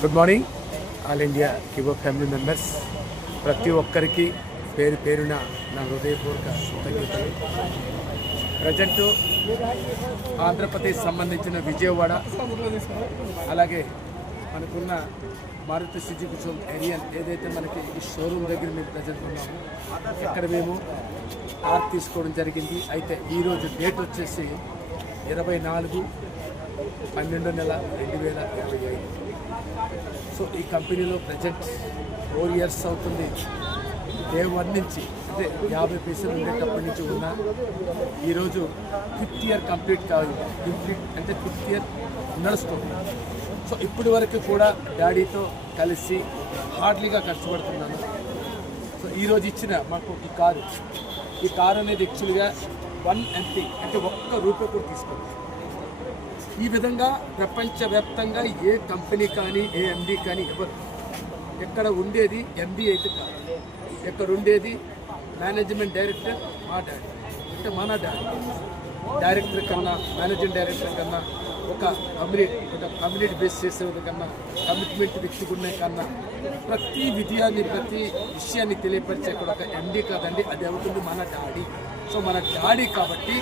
Good morning all India కివో family members. ప్రతి ఒక్కరికి పేరు పేరున నా హృదయపూర్వక కృతజ్ఞతలు. ప్రజెంటు ఆంధ్రప్రదేశ్ సంబంధించిన విజయవాడ, అలాగే మనకున్న మారుతి సుజుకి ఏరియా ఏదైతే మనకి ఈ షోరూమ్ దగ్గర మేము ప్రజెంట్ ఉన్నాము, ఇక్కడ మేము కార్ తీసుకోవడం జరిగింది. అయితే ఈరోజు డేట్ వచ్చేసి 24/12/2025. సో ఈ కంపెనీలో ప్రజెంట్ 4 ఇయర్స్ అవుతుంది. డే 1 నుంచి అంటే 50 పైసలు ఉండేటప్పటి నుంచి ఉన్నా ఈరోజు 5th ఇయర్ కంప్లీట్ అంటే 5th ఇయర్ నడుస్తుంది. సో ఇప్పటి వరకు కూడా డాడీతో కలిసి హార్డ్లీగా కష్టపడుతున్నాను. సో ఈరోజు ఇచ్చిన మాకు ఈ కారు అనేది యాక్చువల్గా 1 MP అంటే ₹1 కూడా తీసుకోండి. ఈ విధంగా ప్రపంచవ్యాప్తంగా ఏ కంపెనీ కానీ ఏ ఎండీ కానీ ఎవరు ఎక్కడ ఉండేది ఎండీ అయితే కాదు, ఎక్కడ ఉండేది మేనేజ్మెంట్ డైరెక్టర్ మా డాడీ అంటే మన డాడీ. డైరెక్టర్ కన్నా మేనేజింగ్ డైరెక్టర్ కన్నా ఒక కమ్యూనిటీ బేస్ చేసేది కన్నా కమిట్మెంట్ వ్యక్తికునే కన్నా ప్రతి విషయాన్ని తెలియపరిచే కూడా ఒక ఎండీ కాదండి, అది అవుతుంది మన డాడీ. సో మన డాడీ కాబట్టి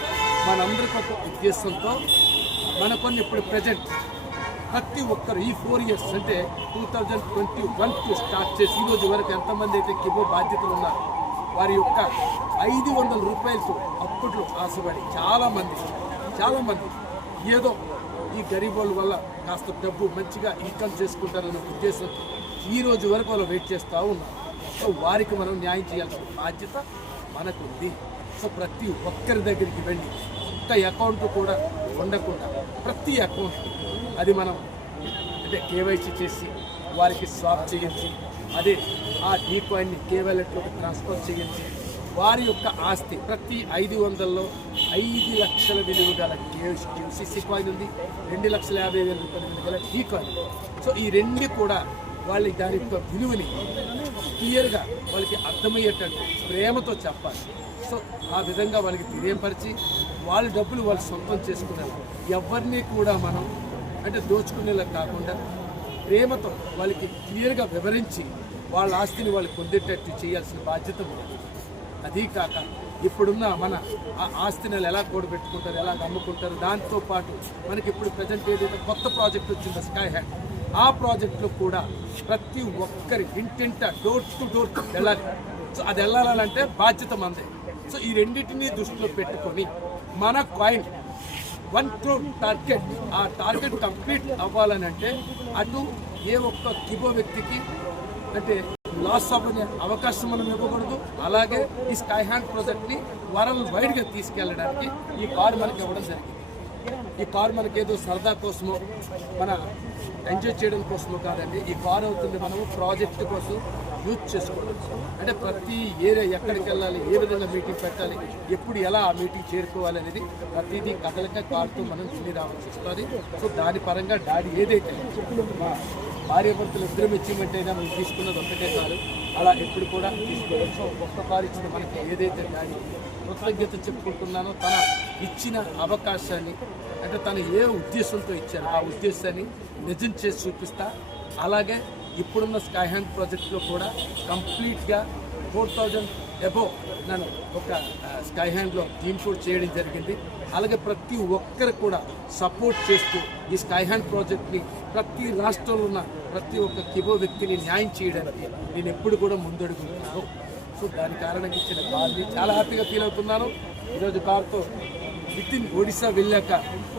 మనందరికీ ఒక ఉద్దేశంతో మనకొని ఇప్పుడు ప్రజెంట్ ప్రతి ఒక్కరు ఈ 4 ఇయర్స్ అంటే 2021 స్టార్ట్ చేసి ఈరోజు వరకు ఎంతమంది అయితే కిబో బాధ్యతలు ఉన్నారు వారి యొక్క ₹500 అప్పట్లో ఆశపడి చాలామంది ఏదో ఈ గరీబోళ్ళ వల్ల కాస్త డబ్బు మంచిగా ఇన్కమ్ చేసుకుంటారన్న ఉద్దేశంతో ఈ రోజు వరకు వాళ్ళు వెయిట్ చేస్తూ ఉన్నారు. సో వారికి మనం న్యాయం చేయాల్సిన బాధ్యత మనకు ఉంది. సో ప్రతి ఒక్కరి దగ్గరికి వెళ్ళి ఒక్క అకౌంట్ కూడా ఉండకుండా ప్రతి అకౌంట్ అది మనం అంటే కేవైసీ చేసి వారికి స్వాప్ చేయించి అదే ఆ డీకాయిన్ని కేవైలెట్లోకి ట్రాన్స్ఫర్ చేయించి వారి యొక్క ఆస్తి ప్రతి 500లో 5 లక్షల విలువ గల కేసీసీ కాయిన్ ఉంది, ₹2,50,000 విలువ గల డీకాయిన్. సో ఈ రెండు కూడా వాళ్ళ దాని యొక్క విలువని క్లియర్గా వాళ్ళకి అర్థమయ్యేటట్టు ప్రేమతో చెప్పాలి. సో ఆ విధంగా వాళ్ళకి తెలియపరిచి వాళ్ళ డబ్బులు వాళ్ళు సొంతం చేసుకున్నారు. ఎవరిని కూడా మనం అంటే దోచుకునేలా కాకుండా ప్రేమతో వాళ్ళకి క్లియర్గా వివరించి వాళ్ళ ఆస్తిని వాళ్ళు పొందేటట్టు చేయాల్సిన బాధ్యత ఉంది. అదీ కాక ఇప్పుడున్న మన ఆ ఆస్తిని ఎలా కూడబెట్టుకుంటారు, ఎలా అమ్ముకుంటారు, దాంతోపాటు మనకి ఇప్పుడు ప్రజెంట్ ఏదైతే కొత్త ప్రాజెక్ట్ వచ్చిందో స్కై హ్యాండ్, ఆ ప్రాజెక్టులో కూడా ప్రతి ఒక్కరి ఇంటింట డోర్ టు డోర్ వెళ్ళాలి. సో అది వెళ్ళాలంటే బాధ్యత మందే. సో ఈ రెండింటినీ దృష్టిలో పెట్టుకొని మన కాయిన్ 1 crore టార్గెట్, ఆ టార్గెట్ కంప్లీట్ అవ్వాలని అంటే అటు ఏ ఒక్క కిబో వ్యక్తికి అంటే లాస్ అవ్వని అవకాశం మనం ఇవ్వకూడదు. అలాగే ఈ స్కై హ్యాండ్ ప్రాజెక్ట్ని వరల్డ్ వైడ్గా తీసుకెళ్ళడానికి ఈ కారు మనకి ఇవ్వడం జరిగింది. ఈ కారు మనకి ఏదో సరదా కోసమో మన ఎంజాయ్ చేయడం కోసమో కాదండి. ఈ కారు అవుతుంది మనము ప్రాజెక్ట్ కోసం యూజ్ చేసుకోవడం. అంటే ప్రతి ఏరియా ఎక్కడికి వెళ్ళాలి, ఏ విధంగా మీటింగ్ పెట్టాలి, ఎప్పుడు ఎలా ఆ మీటింగ్ చేరుకోవాలి అనేది ప్రతిదీ కథలక కారుతో మనం తిని రావాల్సి వస్తుంది. సో దాని పరంగా డాడీ ఏదైతే మా భార్యాభర్తలు ఇద్దరు అచీవ్మెంట్ అయినా మేము తీసుకున్నది ఒక్కటే కాదు, అలా ఎప్పుడు కూడా తీసుకోవాలి. సో ఒక్క కారు ఇచ్చిన మనకి ఏదైతే డాడీ కృతజ్ఞత చెప్పుకుంటున్నానో తన ఇచ్చిన అవకాశాన్ని అంటే తను ఏ ఉద్దేశంతో ఇచ్చారో ఆ ఉద్దేశాన్ని నిజం చేసి చూపిస్తా. అలాగే ఇప్పుడున్న స్కై హ్యాండ్ ప్రాజెక్ట్లో కూడా కంప్లీట్గా 4,000 అబోవ్ నన్ను ఒక స్కై హ్యాండ్లో టీమ్ కూడా చేయడం జరిగింది. అలాగే ప్రతి ఒక్కరు కూడా సపోర్ట్ చేస్తూ ఈ స్కై హ్యాండ్ ప్రాజెక్ట్ని ప్రతి రాష్ట్రంలో ఉన్న ప్రతి ఒక్క కిబో వ్యక్తిని న్యాయం చేయడానికి నేను ఎప్పుడు కూడా ముందడుగుతున్నాను. సో దాని కారణంగా ఇచ్చిన కార్ని చాలా హ్యాపీగా ఫీల్ అవుతున్నాను. ఈరోజు కారుతో వితిన్ ఒడిశా వెళ్ళాక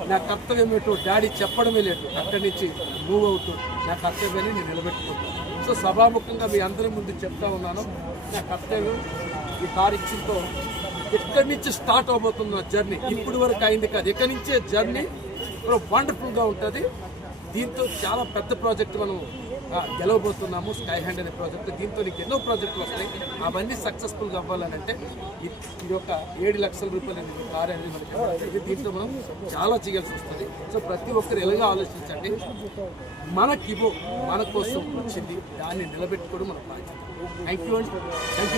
నా కర్తవ్యం ఏంటో డాడీ చెప్పడమే లేదు, అక్కడి నుంచి మూవ్ అవుతూ నా కర్తవ్యాన్ని నేను నిలబెట్టుకుంటాను. సో సభాముఖంగా మీ అందరి ముందు చెప్తా ఉన్నాను, నా కర్తవ్యం ఈ కారు ఇచ్చింతో ఎక్కడి నుంచి స్టార్ట్ అవబోతున్న జర్నీ ఇప్పటి వరకు అయింది కాదు, ఎక్కడి నుంచే జర్నీ వండర్ఫుల్గా ఉంటుంది. దీంతో చాలా పెద్ద ప్రాజెక్ట్ మనం గెలవబోతున్నాము, స్కై హ్యాండ్ అనే ప్రాజెక్టు. దీంతో నీకు ఎన్నో ప్రాజెక్టులు వస్తాయి, అవన్నీ సక్సెస్ఫుల్గా అవ్వాలని అంటే ఇది ఒక ₹7 లక్షల కారు అనేది మనకి దీంట్లో మనం చాలా చేయాల్సి వస్తుంది. సో ప్రతి ఒక్కరు ఎలాగో ఆలోచించండి, మన కిబో మన కోసం వచ్చింది, దాన్ని నిలబెట్టుకోవడం మన బాధ్యత. Thank you. అదే